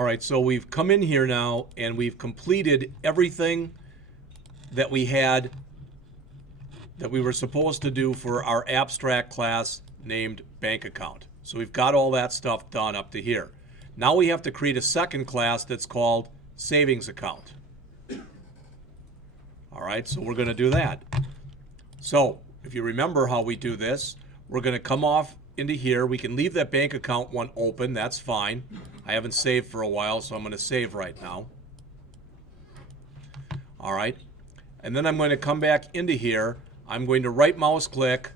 All right, so we've come in here now and we've completed everything that we had that we were supposed to do for our abstract class named bank account. So we've got all that stuff done up to here. Now we have to create a second class that's called savings account. All right, so we're going to do that. So if you remember how we do this, we're going to come off into here. We can leave that bank account one open. That's fine. I haven't saved for a while, so I'm going to save right now. All right. And then I'm going to come back into here. I'm going to right mouse click.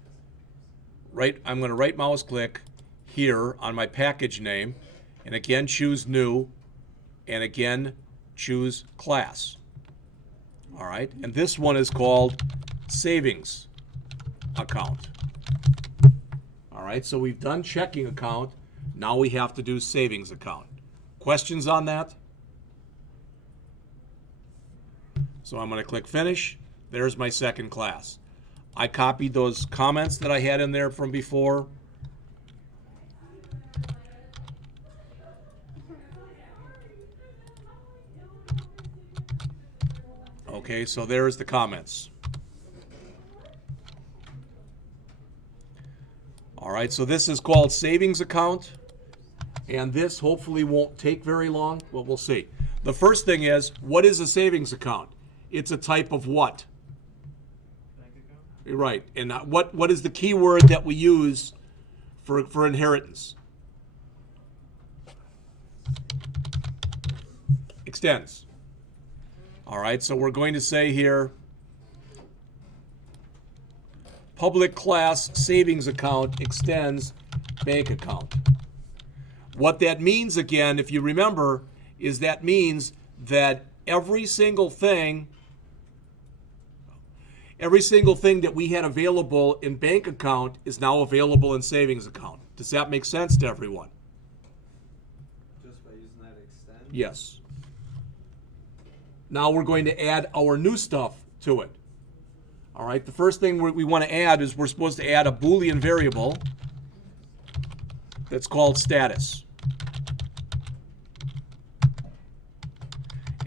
I'm going to right mouse click here on my package name. And again, choose new. And again, choose class. All right. And this one is called savings account. All right, so we've done checking account. Now we have to do savings account. Questions on that? So I'm going to click finish. There's my second class. I copied those comments that I had in there from before. Okay, so there's the comments. All right, so this is called savings account, and this hopefully won't take very long, but we'll see. The first thing is, what is a savings account? It's a type of what? Bank account? Right, and what is the key word that we use for inheritance? Extends. All right, so we're going to say here, public class savings account extends bank account. What that means, again, if you remember, is that means that every single thing that we had available in bank account is now available in savings account. Does that make sense to everyone? Just by using that extend? Yes. Now we're going to add our new stuff to it. All right, the first thing we want to add is we're supposed to add a Boolean variable that's called status.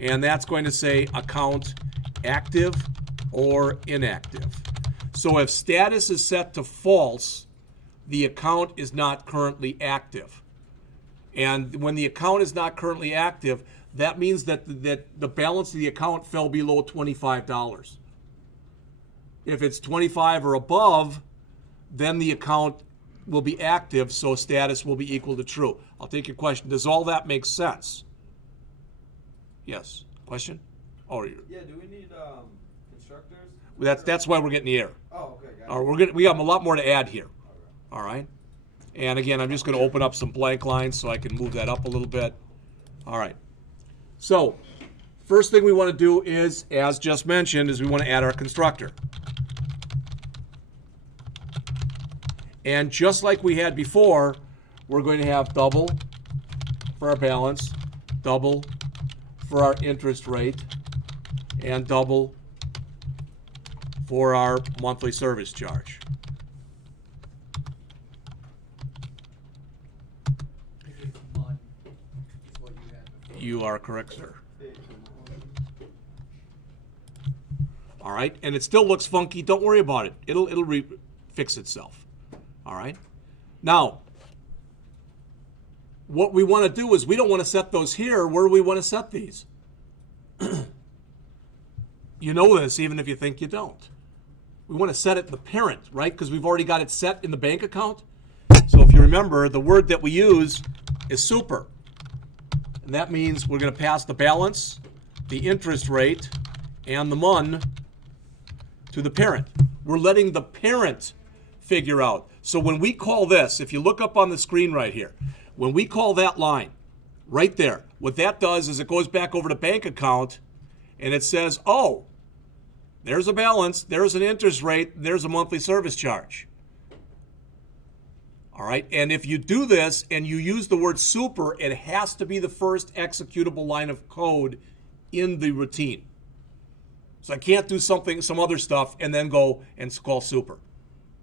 And that's going to say account active or inactive. So if status is set to false, the account is not currently active. And when the account is not currently active, that means that the balance of the account fell below $25. If it's 25 or above, then the account will be active, so status will be equal to true. I'll take your question. Does all that make sense? Yes. Question? Oh, yeah. Do we need constructors? That's why we're getting the error. Oh, okay. Got it. All right, we have a lot more to add here. All right. And again, I'm just going to open up some blank lines so I can move that up a little bit. All right. So first thing we want to do is, as just mentioned, is we want to add our constructor. And just like we had before, we're going to have double for our balance, double for our interest rate, and double for our monthly service charge. You are correct, sir. All right, and it still looks funky. Don't worry about it. It'll fix itself. All right. Now, what we want to do is we don't want to set those here. Where do we want to set these? You know this, even if you think you don't. We want to set it in the parent, right? Because we've already got it set in the bank account. So if you remember, the word that we use is super. And that means we're going to pass the balance, the interest rate, and the MUN to the parent. We're letting the parent figure out. So when we call this, if you look up on the screen right here, when we call that line right there, what that does is it goes back over to bank account and it says, oh, there's a balance, there's an interest rate, there's a monthly service charge. All right, and if you do this and you use the word super, it has to be the first executable line of code in the routine. So I can't do some other stuff and then go and call super.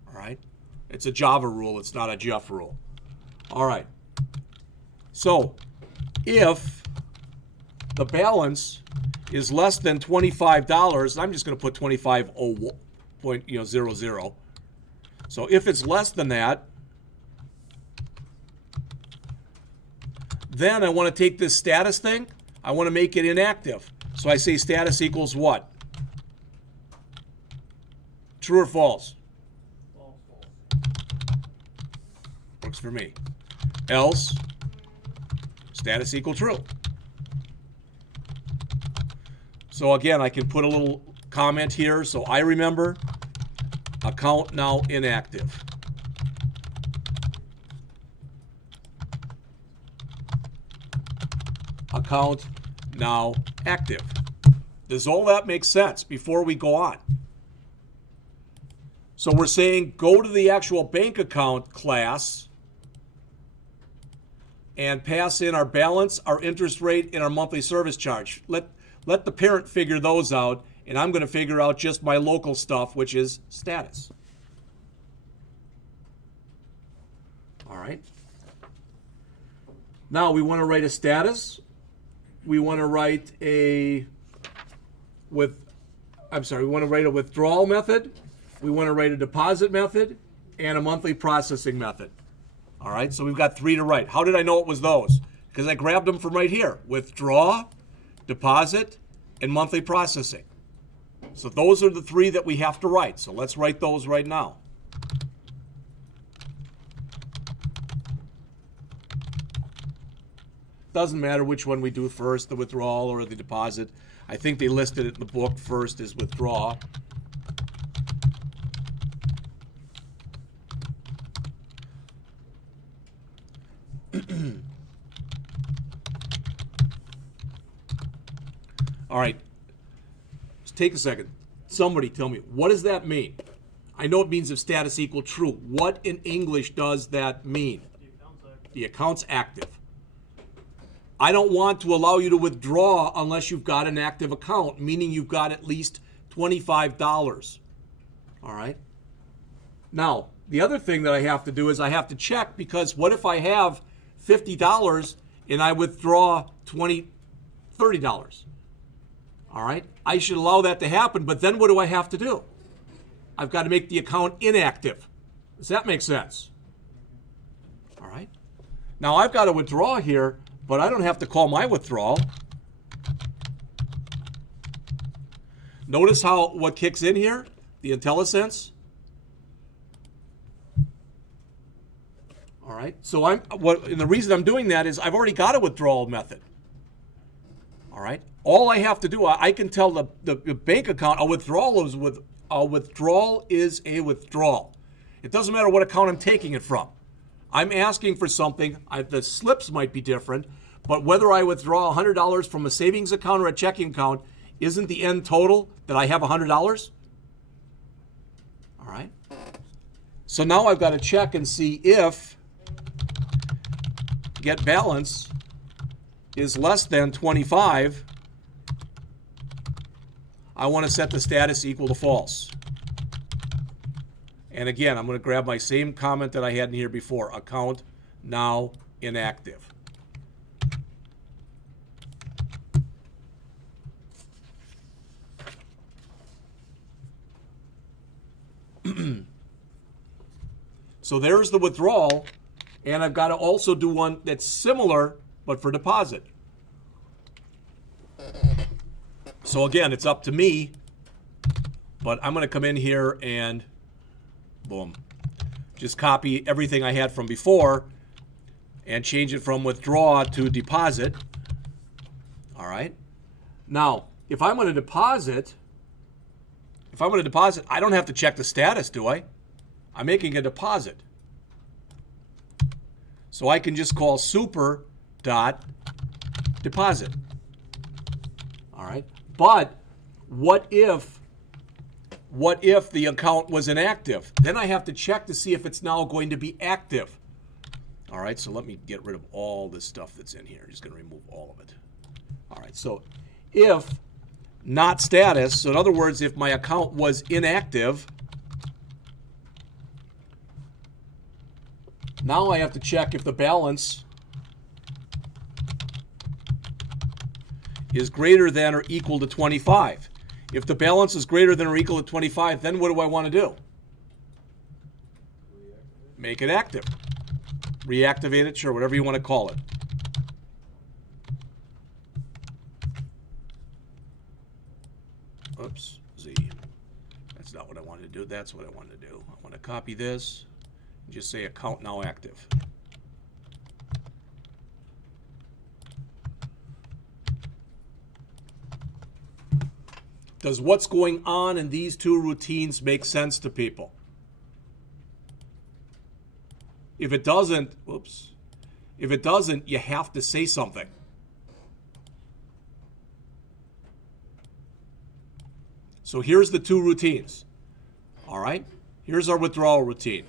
All right, it's a Java rule, it's not a Jeff rule. All right, so if the balance is less than $25, I'm just going to put 25.00. So if it's less than that, then I want to take this status thing, I want to make it inactive. So I say status equals what? True or false? False. Works for me. Else, status equal true. So again, I can put a little comment here so I remember. Account now inactive. Account now active. Does all that make sense before we go on? So we're saying go to the actual bank account class and pass in our balance, our interest rate, and our monthly service charge. Let the parent figure those out, and I'm going to figure out just my local stuff, which is status. All right. Now we want to write a status. We want to write we want to write a withdrawal method. We want to write a deposit method and a monthly processing method. All right, so we've got 3 to write. How did I know it was those? Because I grabbed them from right here. Withdraw, deposit, and monthly processing. So those are the 3 that we have to write. So let's write those right now. Doesn't matter which one we do first, the withdrawal or the deposit. I think they listed it in the book first as withdraw. All right, just take a second. Somebody tell me, what does that mean? I know it means if status equal true. What in English does that mean? The account's active. I don't want to allow you to withdraw unless you've got an active account, meaning you've got at least $25. All right? Now, the other thing that I have to do is I have to check, because what if I have $50 and I withdraw $30? All right? I should allow that to happen, but then what do I have to do? I've got to make the account inactive. Does that make sense? All right? Now, I've got to withdraw here, but I don't have to call my withdrawal. Notice what kicks in here? The IntelliSense. All right. So and the reason I'm doing that is I've already got a withdrawal method. All right. All I have to do, I can tell the bank account a withdrawal is a withdrawal. It doesn't matter what account I'm taking it from. I'm asking for something. The slips might be different, but whether I withdraw $100 from a savings account or a checking account, isn't the end total that I have $100? All right. So now I've got to check and see if get balance is less than 25. I want to set the status equal to false. And again, I'm going to grab my same comment that I had in here before. Account now inactive. So there's the withdrawal, and I've got to also do one that's similar, but for deposit. So again, it's up to me, but I'm going to come in here and boom, just copy everything I had from before and change it from withdraw to deposit. All right. Now, if I'm going to deposit, I don't have to check the status, do I? I'm making a deposit. So I can just call super.deposit. All right. But what if the account was inactive? Then I have to check to see if it's now going to be active. All right, so let me get rid of all this stuff that's in here. Just going to remove all of it. All right, so if not status, so in other words, if my account was inactive, now I have to check if the balance is greater than or equal to 25. If the balance is greater than or equal to 25, then what do I want to do? Make it active. Reactivate it, sure, whatever you want to call it. Oops, Z. That's not what I wanted to do. That's what I wanted to do. I want to copy this and just say account now active. Does what's going on in these two routines make sense to people? If it doesn't, you have to say something. So here's the two routines. All right? Here's our withdrawal routine.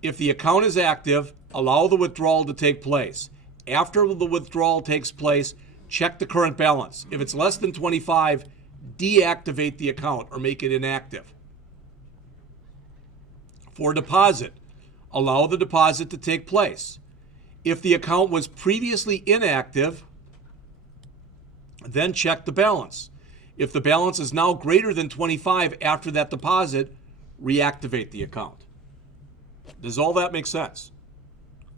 If the account is active, allow the withdrawal to take place. After the withdrawal takes place, check the current balance. If it's less than 25, deactivate the account or make it inactive. For deposit, allow the deposit to take place. If the account was previously inactive, then check the balance. If the balance is now greater than 25 after that deposit, reactivate the account. Does all that make sense?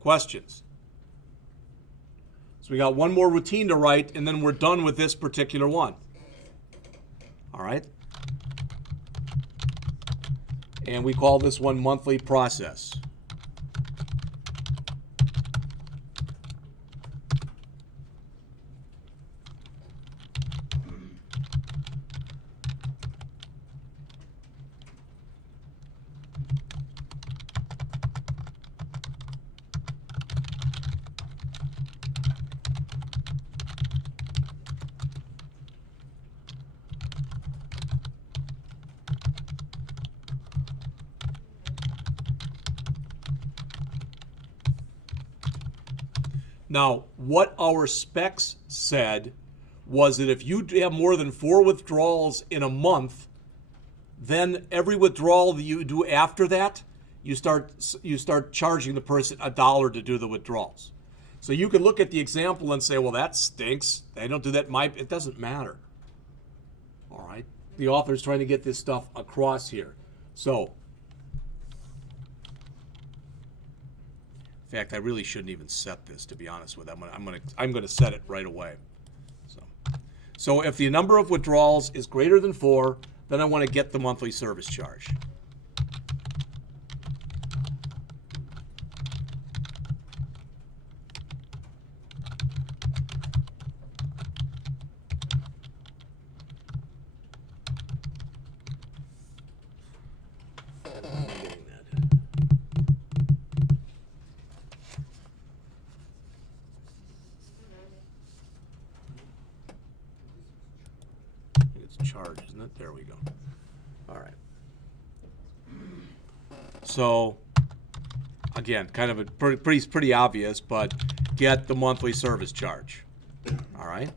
Questions? So we got one more routine to write, and then we're done with this particular one. All right? And we call this one monthly process. Now, what our specs said was that if you have more than 4 withdrawals in a month, then every withdrawal that you do after that, you start charging the person $1 to do the withdrawals. So you can look at the example and say, well, that stinks. They don't do that. It doesn't matter. All right? The author's trying to get this stuff across here. So, in fact, I really shouldn't even set this, to be honest with you. I'm gonna set it right away. So if the number of withdrawals is greater than 4, then I want to get the monthly service charge. Charge, isn't it? There we go. All right. So, again, kind of a pretty obvious, but get the monthly service charge. All right.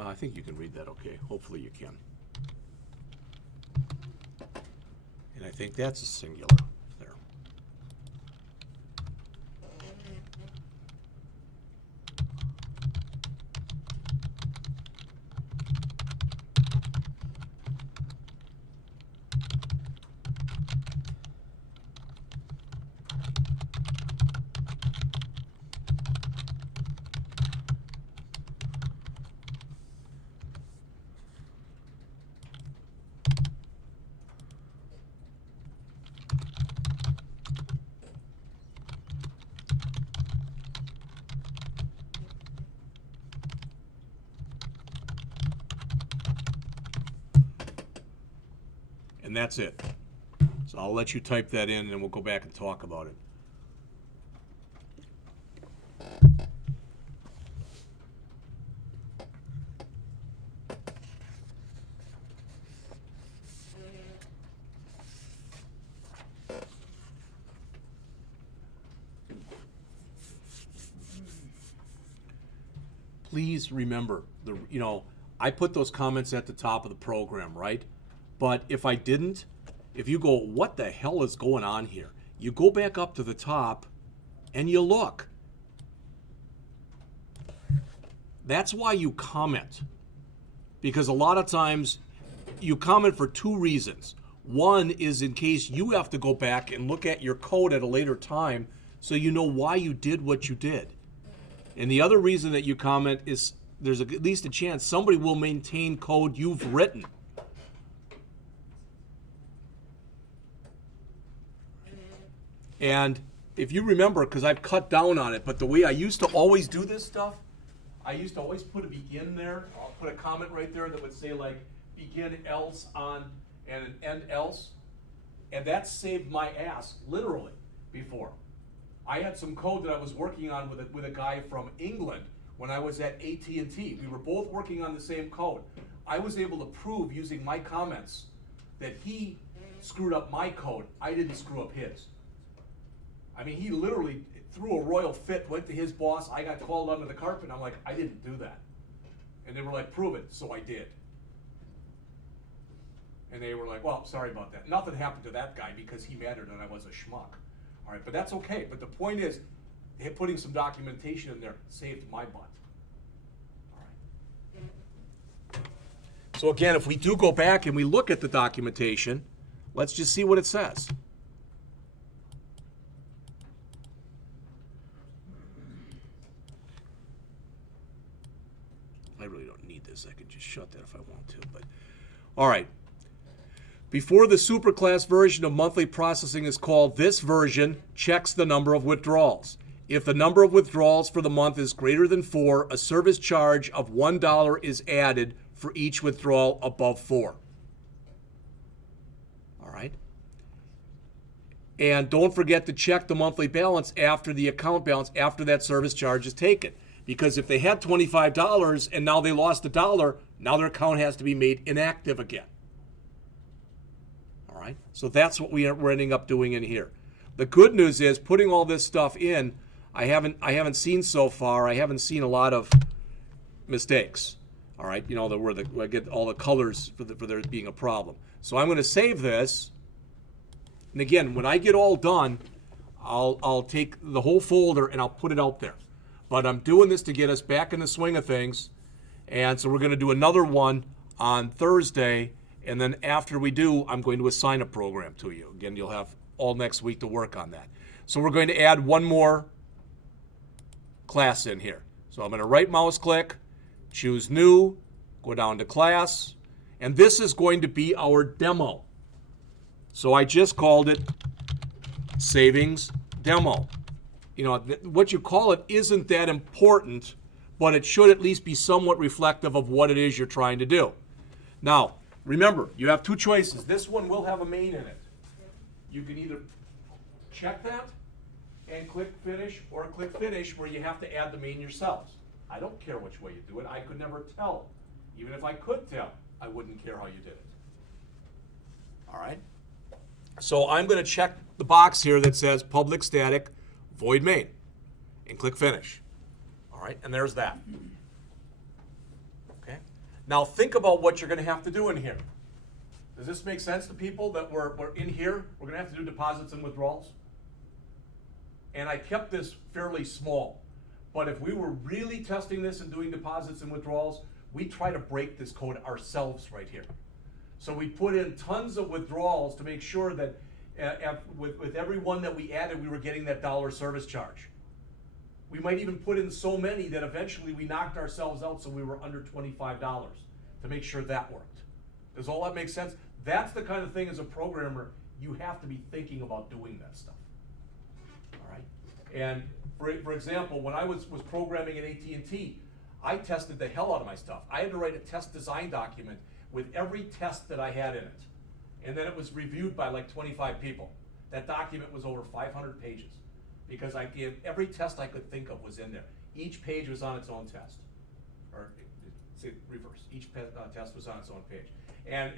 I think you can read that okay. Hopefully you can. And I think that's a singular there. And that's it. So I'll let you type that in and then we'll go back and talk about it. please remember, I put those comments at the top of the program, right? But if I didn't, if you go, what the hell is going on here? You go back up to the top and you look. That's why you comment. Because a lot of times you comment for two reasons. One is in case you have to go back and look at your code at a later time so you know why you did what you did. And the other reason that you comment is there's at least a chance somebody will maintain code you've written. And if you remember, because I've cut down on it, but the way I used to always do this stuff, I used to always put a begin there. I'll put a comment right there that would say like begin else on and an end else. And that saved my ass, literally, before. I had some code that I was working on with a guy from England when I was at AT&T. We were both working on the same code. I was able to prove using my comments that he screwed up my code. I didn't screw up his. I mean, he literally threw a royal fit, went to his boss. I got called under the carpet. And I'm like, I didn't do that. And they were like, prove it. So I did. And they were like, well, sorry about that. Nothing happened to that guy because he mattered and I was a schmuck. All right, but that's okay. But the point is, putting some documentation in there saved my butt. All right. So again, if we do go back and we look at the documentation, let's just see what it says. I really don't need this. I could just shut that if I want to. But all right. Before the superclass version of monthly processing is called, this version checks the number of withdrawals. If the number of withdrawals for the month is greater than 4, a service charge of $1 is added for each withdrawal above 4. All right. And don't forget to check the monthly balance after the account balance after that service charge is taken. Because if they had $25 and now they lost $1, now their account has to be made inactive again. All right, so that's what we're ending up doing in here. The good news is putting all this stuff in, I haven't seen so far. I haven't seen a lot of mistakes. All right, where I get all the colors for there being a problem. So I'm going to save this, and again, when I get all done, I'll take the whole folder and I'll put it out there. But I'm doing this to get us back in the swing of things, and so we're going to do another one on Thursday. And then after we do, I'm going to assign a program to you. Again, you'll have all next week to work on that. So we're going to add one more class in here. So I'm going to right mouse click, choose new, go down to class, and this is going to be our demo. So I just called it savings demo. What you call it isn't that important, but it should at least be somewhat reflective of what it is you're trying to do. Now, remember, you have two choices. This one will have a main in it. You can either check that and click finish, or click finish where you have to add the main yourselves. I don't care which way you do it. I could never tell. Even if I could tell, I wouldn't care how you did it. All right? So I'm going to check the box here that says public static void main and click finish. All right, and there's that. Okay. Now think about what you're going to have to do in here. Does this make sense to people that we're in here? We're going to have to do deposits and withdrawals. And I kept this fairly small. But if we were really testing this and doing deposits and withdrawals, we try to break this code ourselves right here. So we put in tons of withdrawals to make sure that with every one that we added, we were getting that dollar service charge. We might even put in so many that eventually we knocked ourselves out so we were under $25 to make sure that worked. Does all that make sense? That's the kind of thing as a programmer, you have to be thinking about doing that stuff. All right? And for example, when I was programming at AT&T, I tested the hell out of my stuff. I had to write a test design document with every test that I had in it. And then it was reviewed by like 25 people. That document was over 500 pages because I gave every test I could think of was in there. Each page was on its own test. Or say reverse, each test was on its own page. And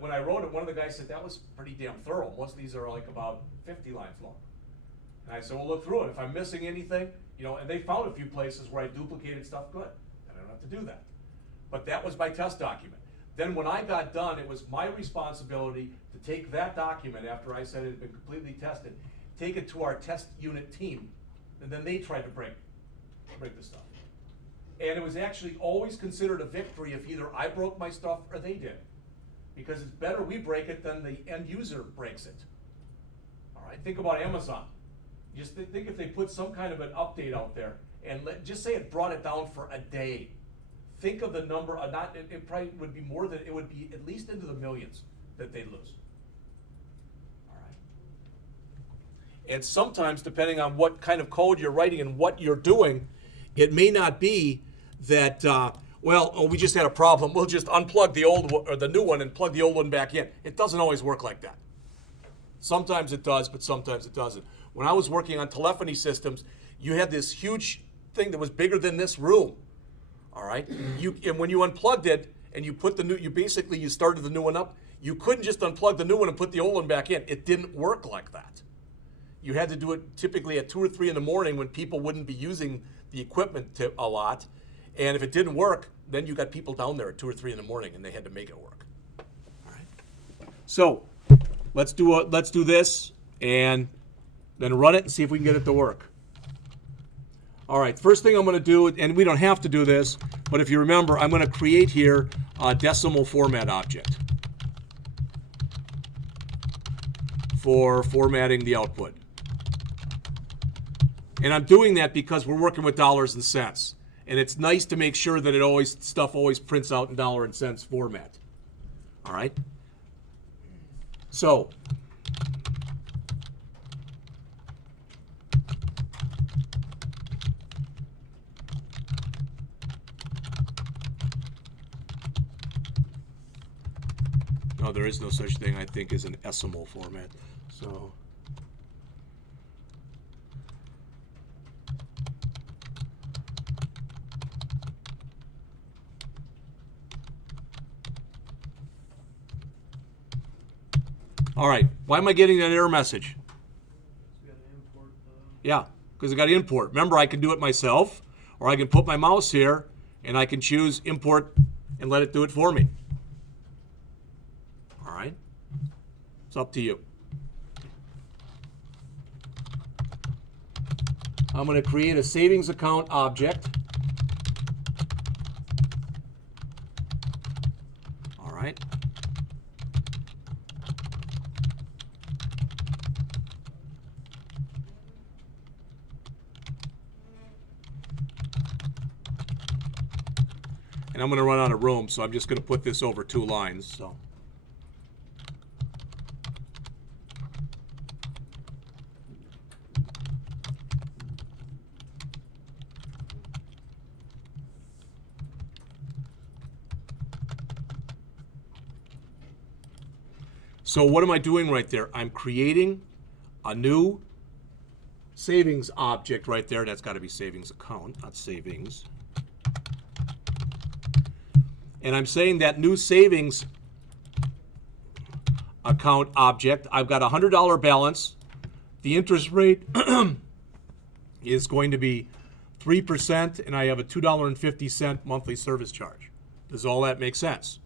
when I wrote it, one of the guys said, that was pretty damn thorough. Most of these are like about 50 lines long. And I said, well, look through it. If I'm missing anything, and they found a few places where I duplicated stuff good. And I have to do that. But that was my test document. Then when I got done, it was my responsibility to take that document after I said it had been completely tested, take it to our test unit team, and then they tried to break the stuff. And it was actually always considered a victory if either I broke my stuff or they did. Because it's better we break it than the end user breaks it. All right, think about Amazon. Just think if they put some kind of an update out there and just say it brought it down for a day. Think of the number, it probably would be more than, it would be at least into the millions that they'd lose. All right. And sometimes, depending on what kind of code you're writing and what you're doing, it may not be that, we just had a problem. We'll just unplug the old one, or the new one, and plug the old one back in. It doesn't always work like that. Sometimes it does, but sometimes it doesn't. When I was working on telephony systems, you had this huge thing that was bigger than this room. All right, and when you unplugged it and you put you started the new one up, you couldn't just unplug the new one and put the old one back in. It didn't work like that. You had to do it typically at 2 or 3 in the morning when people wouldn't be using the equipment a lot. And if it didn't work, then you got people down there at 2 or 3 in the morning and they had to make it work. All right. So let's do this and then run it and see if we can get it to work. All right, first thing I'm going to do, and we don't have to do this, but if you remember, I'm going to create here a decimal format object for formatting the output. And I'm doing that because we're working with dollars and cents. And it's nice to make sure that stuff always prints out in dollar and cents format. All right? So, no, there is no such thing, I think, as an decimal format. So, all right, why am I getting that error message? We gotta import the... Yeah, because I got to import. Remember, I can do it myself, or I can put my mouse here, and I can choose import and let it do it for me. All right? It's up to you. I'm going to create a savings account object. All right. And I'm going to run out of room, so I'm just going to put this over 2 lines. So. So what am I doing right there? I'm creating a new savings object right there. That's got to be savings account, not savings. And I'm saying that new savings account object, I've got a $100 balance. The interest rate is going to be 3%, and I have a $2.50 monthly service charge. Does all that make sense?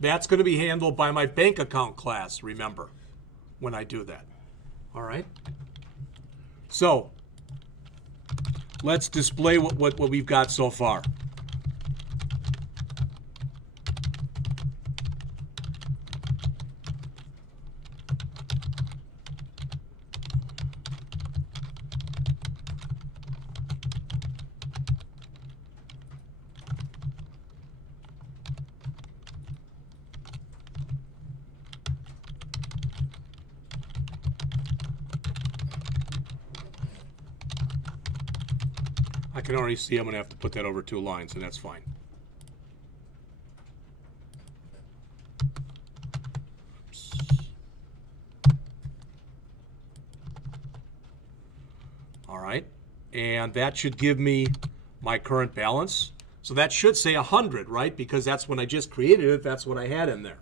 That's going to be handled by my bank account class, remember, when I do that. All right? So, let's display what we've got so far. I can already see I'm going to have to put that over 2 lines, and that's fine. Oops. All right, and that should give me my current balance. So that should say 100, right? Because that's when I just created it, that's what I had in there.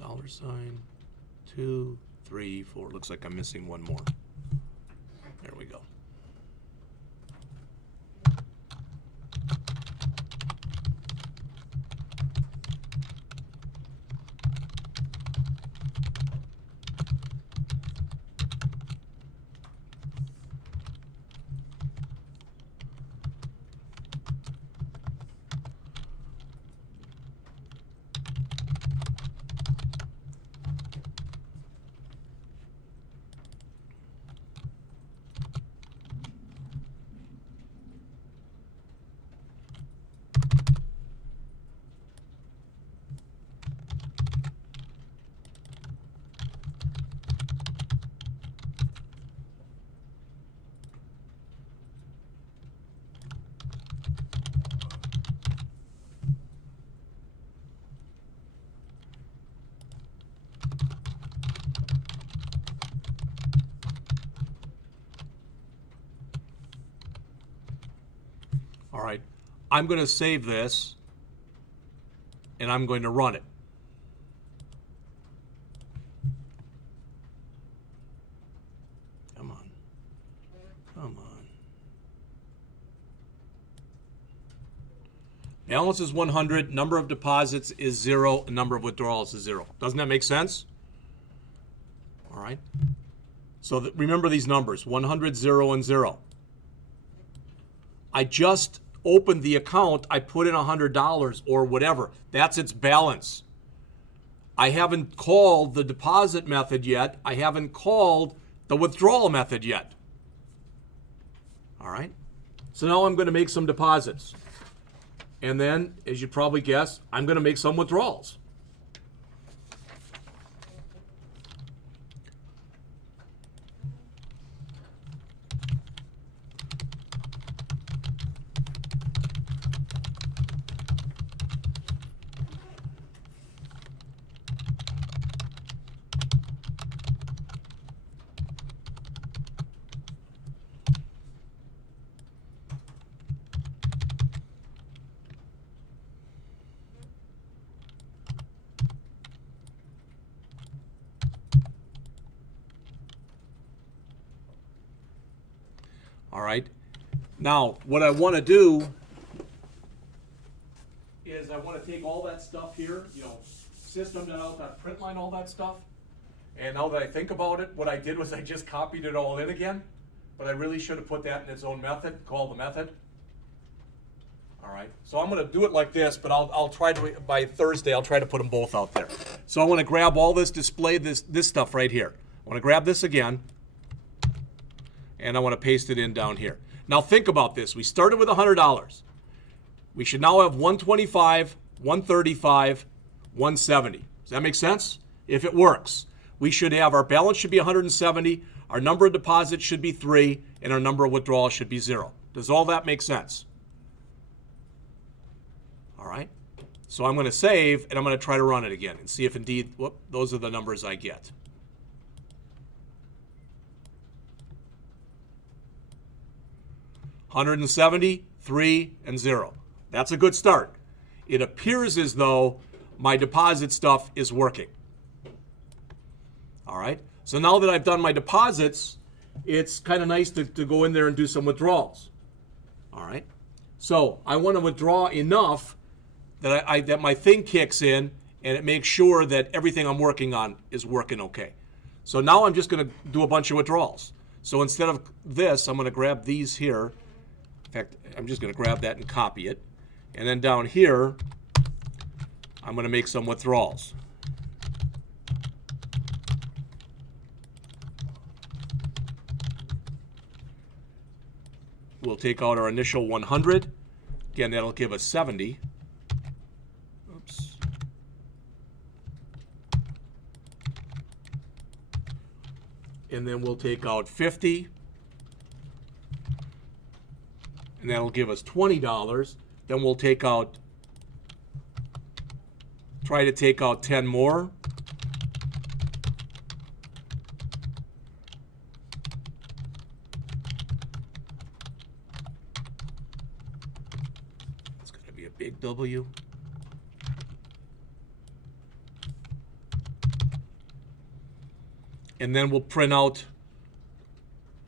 $, 2, 3, 4. Looks like I'm missing one more. There we go. All right, I'm going to save this, and I'm going to run it. Come on. Come on. Balance is 100, number of deposits is 0, and number of withdrawals is 0. Doesn't that make sense? All right. So remember these numbers, 100, 0, and 0. I just opened the account, I put in $100 or whatever. That's its balance. I haven't called the deposit method yet. I haven't called the withdrawal method yet. All right? So now I'm going to make some deposits. And then, as you probably guess, I'm going to make some withdrawals. All right. Now, what I want to do is I want to take all that stuff here, system.out.println, all that stuff. And now that I think about it, what I did was I just copied it all in again. But I really should have put that in its own method, called the method. All right. So I'm going to do it like this, but I'll try to, by Thursday, I'll try to put them both out there. So I want to grab all this display, this stuff right here. I want to grab this again. And I want to paste it in down here. Now think about this. We started with $100. We should now have $125, $135, $170. Does that make sense? If it works, we should have, our balance should be $170, our number of deposits should be 3, and our number of withdrawals should be 0. Does all that make sense? All right. So I'm going to save, and I'm going to try to run it again and see if indeed, whoop, those are the numbers I get. $170, 3, and 0. That's a good start. It appears as though my deposit stuff is working. All right. So now that I've done my deposits, it's kind of nice to go in there and do some withdrawals. All right. So I want to withdraw enough that that my thing kicks in and it makes sure that everything I'm working on is working okay. So now I'm just going to do a bunch of withdrawals. So instead of this, I'm going to grab these here. In fact, I'm just going to grab that and copy it. And then down here, I'm going to make some withdrawals. We'll take out our initial 100. Again, that'll give us 70. Oops. And then we'll take out 50. And that'll give us $20. Then we'll try to take out 10 more. It's going to be a big W. And then we'll print out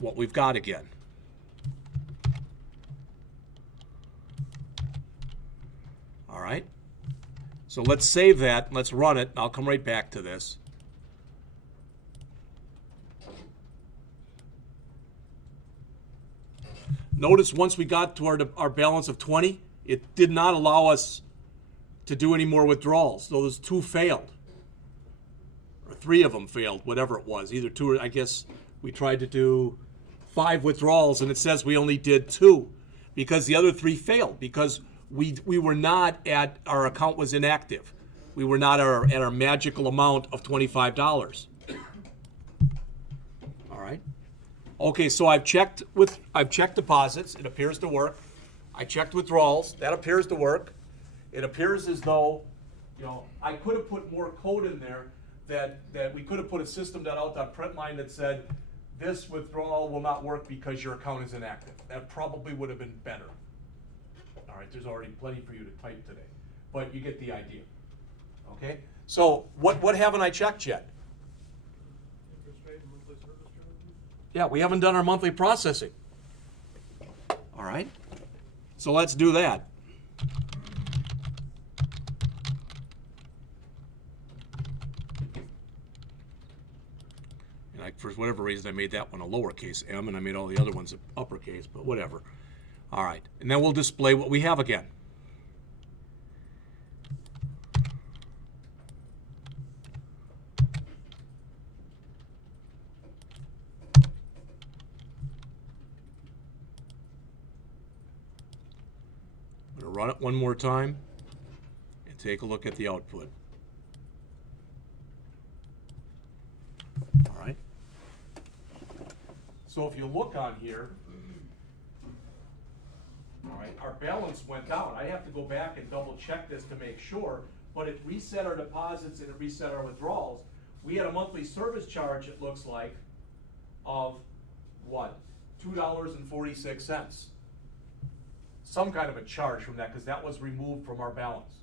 what we've got again. All right. So let's save that. Let's run it. I'll come right back to this. Notice once we got to our balance of 20, it did not allow us to do any more withdrawals. So those 2 failed. Or 3 of them failed, whatever it was. Either 2 or I guess we tried to do 5 withdrawals and it says we only did 2 because the other 3 failed because we were not at, our account was inactive. We were not at our magical amount of $25. All right. Okay, so I've checked deposits. It appears to work. I checked withdrawals. That appears to work. It appears as though, I could have put more code in there that we could have put a system.out.println line that said this withdrawal will not work because your account is inactive. That probably would have been better. All right, there's already plenty for you to type today, but you get the idea. Okay, so what haven't I checked yet? Interest rate and monthly service charges. Yeah, we haven't done our monthly processing. All right, so let's do that. And for whatever reason, I made that one a lowercase m, and I made all the other ones an uppercase, but whatever. All right, and then we'll display what we have again. I'm going to run it one more time and take a look at the output. All right. So if you look on here, all right, our balance went down. I have to go back and double check this to make sure, but it reset our deposits and it reset our withdrawals. We had a monthly service charge, it looks like, of what? $2.46. Some kind of a charge from that because that was removed from our balance.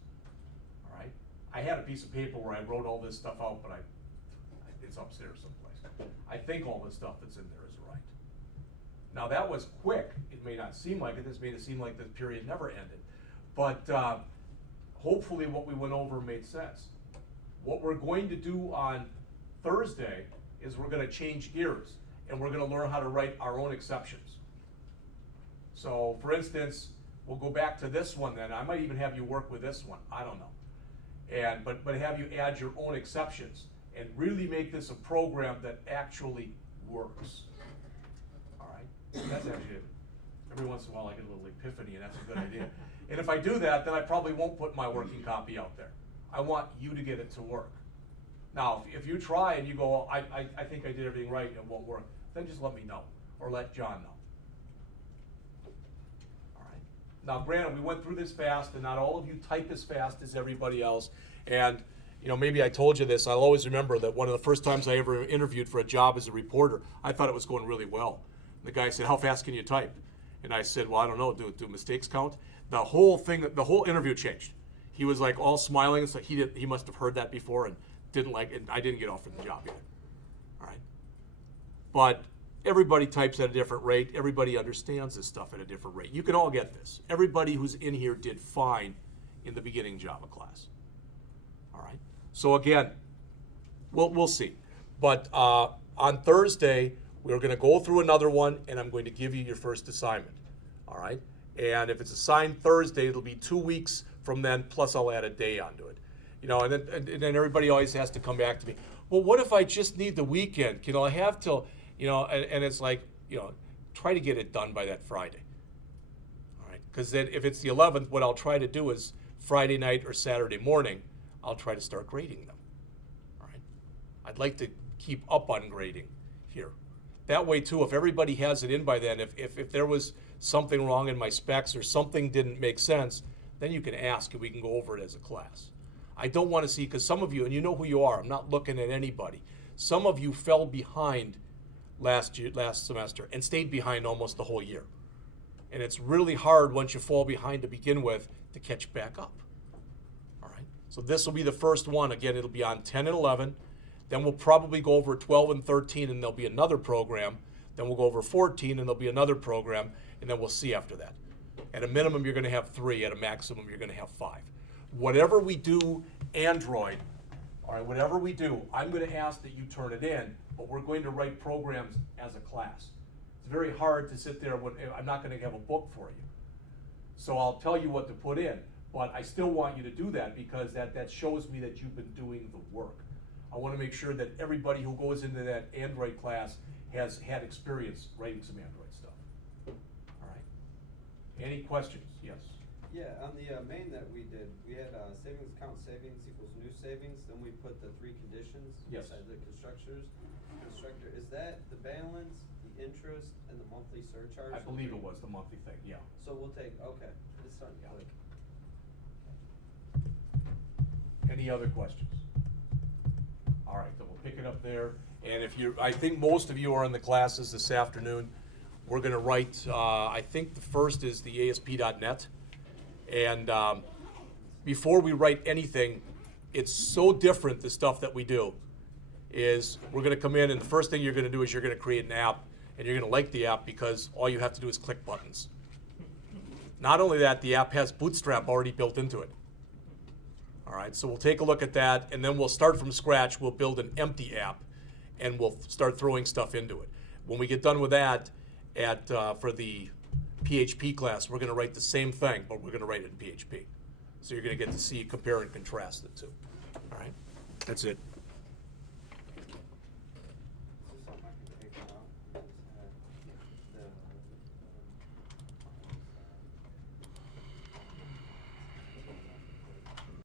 All right. I had a piece of paper where I wrote all this stuff out, but it's upstairs someplace. I think all this stuff that's in there is right. Now that was quick. It may not seem like it. This made it seem like the period never ended. But hopefully what we went over made sense. What we're going to do on Thursday is we're going to change gears and we're going to learn how to write our own exceptions. So for instance, we'll go back to this one then. I might even have you work with this one. I don't know. But have you add your own exceptions and really make this a program that actually works. All right? That's actually, every once in a while I get a little epiphany and that's a good idea. And if I do that, then I probably won't put my working copy out there. I want you to get it to work. Now, if you try and you go, I think I did everything right and it won't work, then just let me know or let John know. All right. Now, granted, we went through this fast and not all of you type as fast as everybody else. And, you know, maybe I told you this. I'll always remember that one of the first times I ever interviewed for a job as a reporter, I thought it was going really well. The guy said, how fast can you type? And I said, well, I don't know, do mistakes count? The whole interview changed. He was like all smiling. It's like he must have heard that before and didn't like it. I didn't get offered the job either. All right. But everybody types at a different rate. Everybody understands this stuff at a different rate. You can all get this. Everybody who's in here did fine in the beginning Java class. All right. So again, we'll see. But on Thursday, we're going to go through another one, and I'm going to give you your first assignment. All right. And if it's assigned Thursday, it'll be 2 weeks from then, plus I'll add a day onto it. You know, and then everybody always has to come back to me. Well, what if I just need the weekend? You know, I have till, you know, and it's like, you know, try to get it done by that Friday. All right, because then if it's the 11th, what I'll try to do is Friday night or Saturday morning, I'll try to start grading them. All right, I'd like to keep up on grading here. That way too, if everybody has it in by then, if there was something wrong in my specs or something didn't make sense, then you can ask and we can go over it as a class. I don't want to see, because some of you, and you know who you are, I'm not looking at anybody. Some of you fell behind last semester and stayed behind almost the whole year. And it's really hard once you fall behind to begin with to catch back up. All right, so this will be the first one. Again, it'll be on 10 and 11. Then we'll probably go over 12 and 13, and there'll be another program. Then we'll go over 14, and there'll be another program, and then we'll see after that. At a minimum, you're going to have 3. At a maximum, you're going to have 5. Whatever we do, Android, all right, whatever we do, I'm going to ask that you turn it in, but we're going to write programs as a class. It's very hard to sit there when I'm not going to have a book for you. So I'll tell you what to put in, but I still want you to do that because that shows me that you've been doing the work. I want to make sure that everybody who goes into that Android class has had experience writing some Android stuff. All right. Any questions? Yes. Yeah, on the main that we did, we had savings account savings equals new savings, then we put the 3 conditions Yes. inside the constructor. Is that the balance, the interest, and the monthly surcharge? I believe it was the monthly thing, yeah. So we'll take, okay, it's starting to Yeah. click. Any other questions? All right, then we'll pick it up there. And if you, I think most of you are in the classes this afternoon. We're going to write, I think the first is the ASP.NET. And before we write anything, it's so different, the stuff that we do, is we're going to come in and the first thing you're going to do is you're going to create an app, and you're going to like the app because all you have to do is click buttons. Not only that, the app has Bootstrap already built into it. All right, so we'll take a look at that, and then we'll start from scratch. We'll build an empty app, and we'll start throwing stuff into it. When we get done with that, for the PHP class, we're going to write the same thing, but we're going to write it in PHP. So you're going to get to see, compare, and contrast the two. All right, that's it.